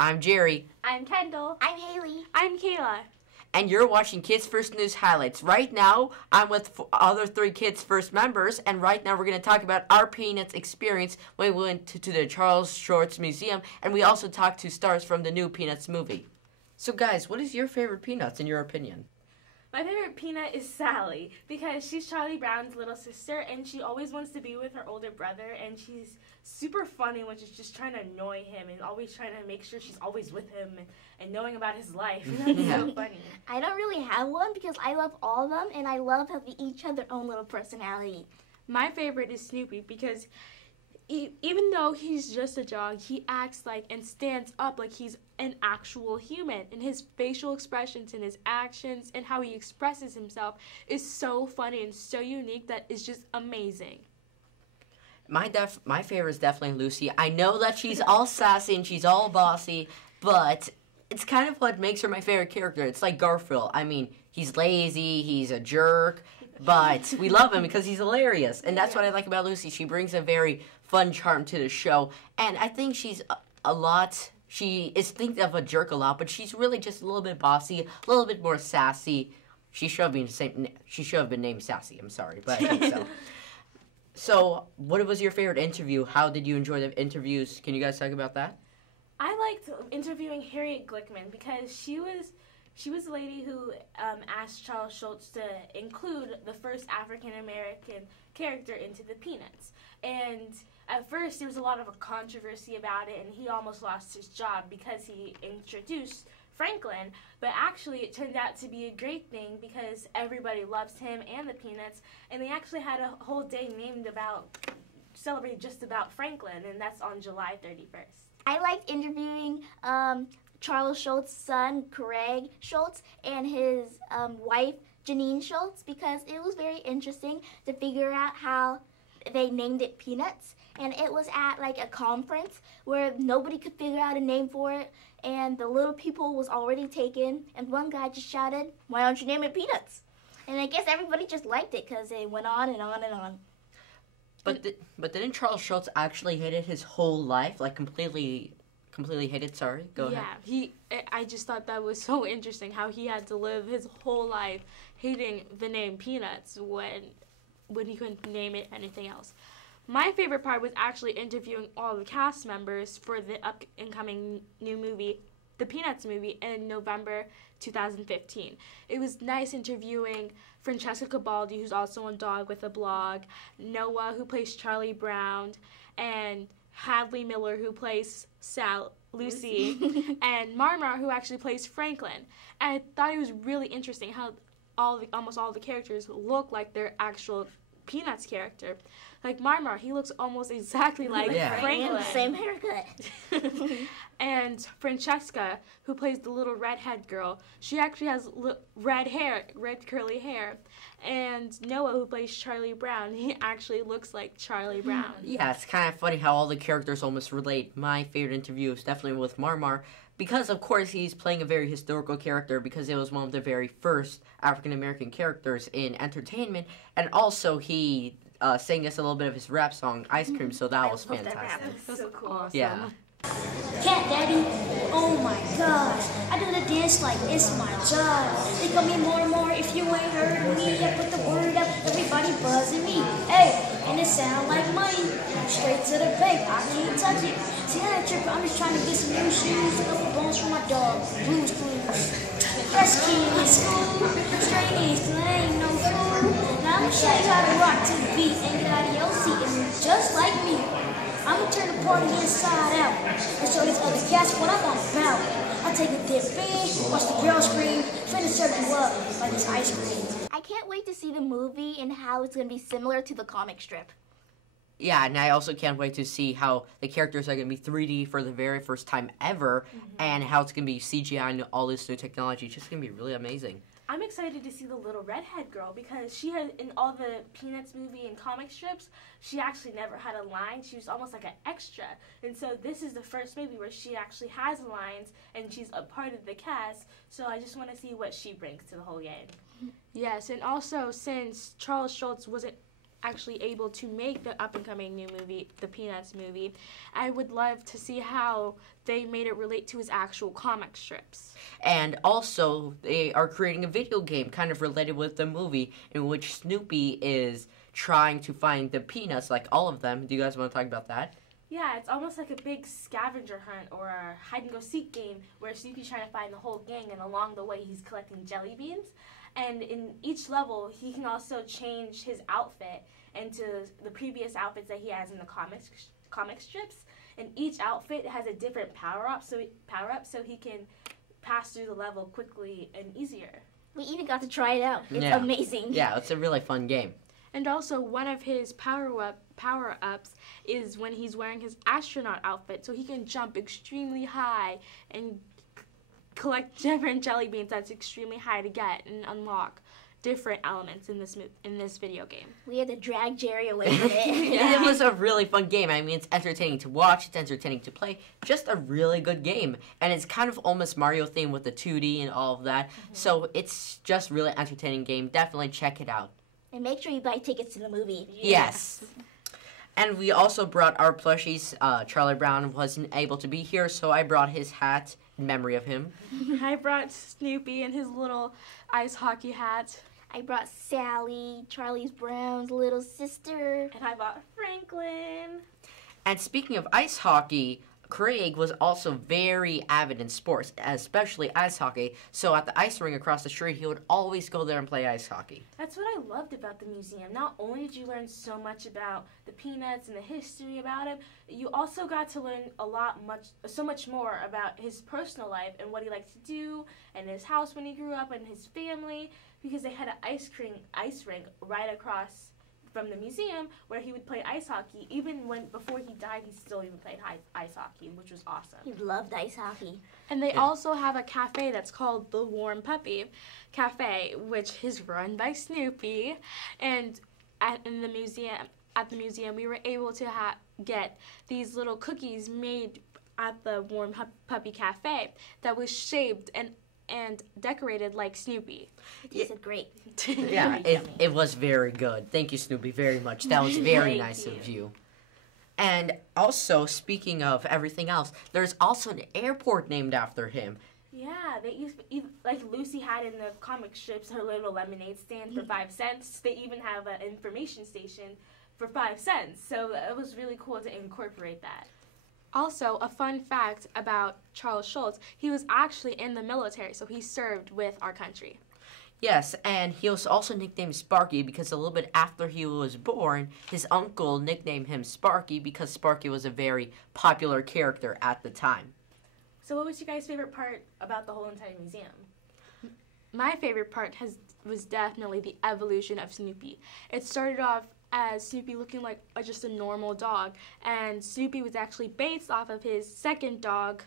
I'm Gerry. I'm Kendyl. I'm Haley. I'm Kayla. And you're watching Kids First News Highlights. Right now, I'm with other three Kids First members, and right now we're going to talk about our Peanuts experience when we went to the Schultz Museum, and we also talked to stars from the new Peanuts movie. So guys, what is your favorite Peanuts in your opinion? My favorite Peanut is Sally because she's Charlie Brown's little sister and she always wants to be with her older brother, and she's super funny when she's just trying to annoy him and always trying to make sure she's always with him and knowing about his life. That's so funny. I don't really have one because I love all of them and I love how they each have their own little personality. My favorite is Snoopy because even though he's just a dog, he acts like and stands up like he's an actual human, and his facial expressions and his actions and how he expresses himself is so funny and so unique that it's just amazing. My favorite is definitely Lucy. I know that she's all sassy and she's all bossy, but it's kind of what makes her my favorite character. It's like Garfield. I mean, he's lazy, he's a jerk, but we love him because he's hilarious. And that's what I like about Lucy. She brings a very fun charm to the show. And I think she's she is think of a jerk a lot, but she's really just a little bit bossy, a little bit more sassy. She should have been named Sassy. I'm sorry, but I think so. So, what was your favorite interview? How did you enjoy the interviews? Can you guys talk about that? I liked interviewing Harriet Glickman because she was the lady who asked Charles Schulz to include the first African-American character into the Peanuts. And at first, there was a lot of a controversy about it, and he almost lost his job because he introduced Franklin. But actually, it turned out to be a great thing because everybody loves him and the Peanuts, and they actually had a whole day celebrated just about Franklin, and that's on July 31st. I liked interviewing Charles Schultz's son, Craig Schultz, and his wife, Janine Schultz, because it was very interesting to figure out how they named it Peanuts. And it was at like a conference where nobody could figure out a name for it, and the little people was already taken, and one guy just shouted, "Why don't you name it Peanuts?" And I guess everybody just liked it because it went on and on and on. But didn't Charles Schulz actually hate it his whole life? Like completely hate it? Sorry, go ahead. Yeah, I just thought that was so interesting how he had to live his whole life hating the name Peanuts when he couldn't name it anything else. My favorite part was actually interviewing all the cast members for the upcoming new movie, the Peanuts movie, in November 2015. It was nice interviewing Francesca Cabaldi, who's also a dog with a blog, Noah, who plays Charlie Brown, and Hadley Miller, who plays Lucy, and Marmar, who actually plays Franklin. And I thought it was really interesting how almost all the characters look like their actual Peanuts character. Like Marmar, he looks almost exactly like Franklin. Same haircut. And Francesca, who plays the little redhead girl, she actually has red curly hair. And Noah, who plays Charlie Brown, he actually looks like Charlie Brown. Yeah, it's kind of funny how all the characters almost relate. My favorite interview is definitely with Marmar, because of course he's playing a very historical character because it was one of the very first African-American characters in entertainment, and also he sang us a little bit of his rap song, Ice Cream, so that was fantastic. That was so cool. Awesome. Yeah. Cat Daddy, oh my gosh, I do the dance like it's my job. They call me more and more if you ain't heard of me. I put the word up, everybody buzzing me. Hey, and it sound like money, straight to the bank, I can't touch it. See, I ain't tripping, I'm just trying to get some new shoes, a couple bones for my dog, Blues Clues. Fresh kid in school, straight A's, cause I ain't no fool. Now I'm gonna show you how to rock to the beat and get out of your seat and just like me. I'm gonna turn the party inside out and show these other cats what I'm all about. I take a dip in, watch the girls scream, finna serve you up like this ice cream. I can't wait to see the movie and how it's going to be similar to the comic strip. Yeah, and I also can't wait to see how the characters are going to be 3D for the very first time ever, and how it's going to be CGI and all this new technology. It's just going to be really amazing. I'm excited to see the little redhead girl because she had, in all the Peanuts movie and comic strips, she actually never had a line. She was almost like an extra. And so this is the first movie where she actually has lines and she's a part of the cast. So I just want to see what she brings to the whole game. Yes, and also since Charles Schulz wasn't actually able to make the up-and-coming new movie, the Peanuts movie, I would love to see how they made it relate to his actual comic strips. And also, they are creating a video game kind of related with the movie in which Snoopy is trying to find the Peanuts, like all of them. Do you guys want to talk about that? Yeah, it's almost like a big scavenger hunt or a hide-and-go-seek game where Snoopy's trying to find the whole gang, and along the way he's collecting jelly beans. And in each level, he can also change his outfit into the previous outfits that he has in the comic strips. And each outfit has a different power-up, so he can pass through the level quickly and easier. We even got to try it out. It's amazing. Yeah, it's a really fun game. And also, one of his power-ups is when he's wearing his astronaut outfit, so he can jump extremely high and collect different jelly beans that's extremely high to get and unlock different elements in this video game. We had to drag Gerry away from it. It was a really fun game. I mean, it's entertaining to watch, it's entertaining to play. Just a really good game. And it's kind of almost Mario themed with the 2D and all of that. Mm-hmm. So it's just really entertaining game. Definitely check it out. And make sure you buy tickets to the movie. Yes. And we also brought our plushies. Charlie Brown wasn't able to be here, so I brought his hat in memory of him. I brought Snoopy and his little ice hockey hat. I brought Sally, Charlie Brown's little sister. And I brought Franklin. And speaking of ice hockey, Craig was also very avid in sports, especially ice hockey. So at the ice rink across the street, he would always go there and play ice hockey. That's what I loved about the museum. Not only did you learn so much about the Peanuts and the history about him, you also got to learn so much more about his personal life and what he liked to do, and his house when he grew up, and his family, because they had an ice rink right across from the museum where he would play ice hockey. Even before he died, he still even played ice hockey, which was awesome. He loved ice hockey. And they also have a cafe that's called the Warm Puppy Cafe, which is run by Snoopy. And at the museum, we were able to get these little cookies made at the Warm Puppy Cafe that was shaped and decorated like Snoopy. It tasted great. Yeah, it was very good. Thank you, Snoopy, very much. That was very nice of you. And also, speaking of everything else, there's also an airport named after him. Yeah, they like Lucy had in the comic strips her little lemonade stand for 5 cents. They even have an information station for 5 cents. So it was really cool to incorporate that. Also, a fun fact about Charles Schulz, he was actually in the military, so he served with our country. Yes, and he was also nicknamed Sparky because a little bit after he was born, his uncle nicknamed him Sparky because Sparky was a very popular character at the time. So what was your guys' favorite part about the whole entire museum? My favorite part was definitely the evolution of Snoopy. It started off as Snoopy looking like just a normal dog, and Snoopy was actually based off of his second dog,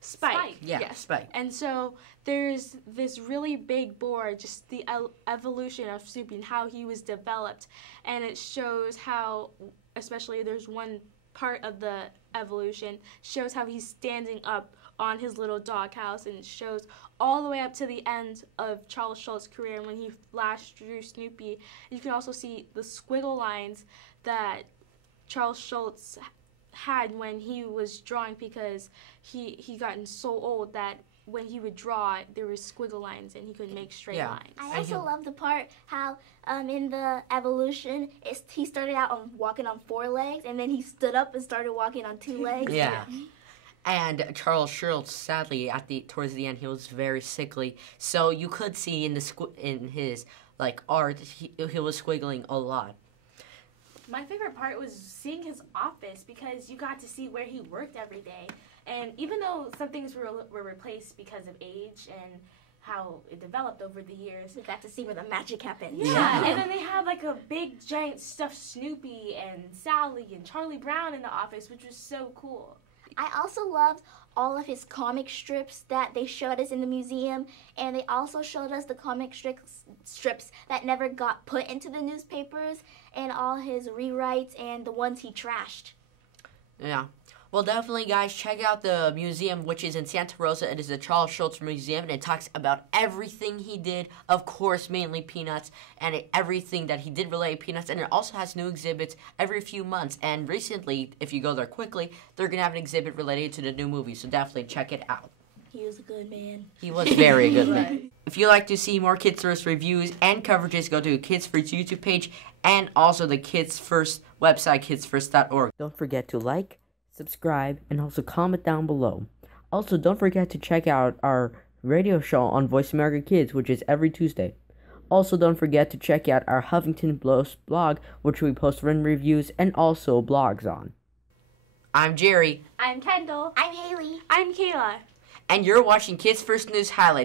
Spike. Yeah, yes. Spike. And so there's this really big board, just the evolution of Snoopy and how he was developed, and it shows how, especially there's one part of the evolution, shows how he's standing up on his little doghouse, and it shows all the way up to the end of Charles Schultz's career when he last drew Snoopy. You can also see the squiggle lines that Charles Schulz had when he was drawing, because he gotten so old that when he would draw, there were squiggle lines and he could make straight lines. I also love the part how in the evolution, he started out on walking on 4 legs, and then he stood up and started walking on 2 legs. Yeah. And Charles Schulz, sadly, towards the end, he was very sickly. So you could see in his art, he was squiggling a lot. My favorite part was seeing his office, because you got to see where he worked every day. And even though some things were replaced because of age and how it developed over the years, we got to see where the magic happened. Yeah, and then they had like a big giant stuffed Snoopy and Sally and Charlie Brown in the office, which was so cool. I also loved all of his comic strips that they showed us in the museum, and they also showed us the comic strips that never got put into the newspapers, and all his rewrites and the ones he trashed. Yeah. Well, definitely, guys, check out the museum, which is in Santa Rosa. It is the Schultz Museum, and it talks about everything he did, of course, mainly Peanuts, and everything that he did relate to Peanuts. And it also has new exhibits every few months. And recently, if you go there quickly, they're going to have an exhibit related to the new movie, so definitely check it out. He was a good man. He was very good man. If you'd like to see more Kids First reviews and coverages, go to Kids First YouTube page and also the Kids First website, kidsfirst.org. Don't forget to like, subscribe, and also comment down below. Also, don't forget to check out our radio show on Voice America Kids, which is every Tuesday. Also, don't forget to check out our Huffington Post blog, which we post written reviews and also blogs on. I'm Gerry. I'm Kendyl. I'm Haley. I'm Kayla. And you're watching Kids First News Highlights.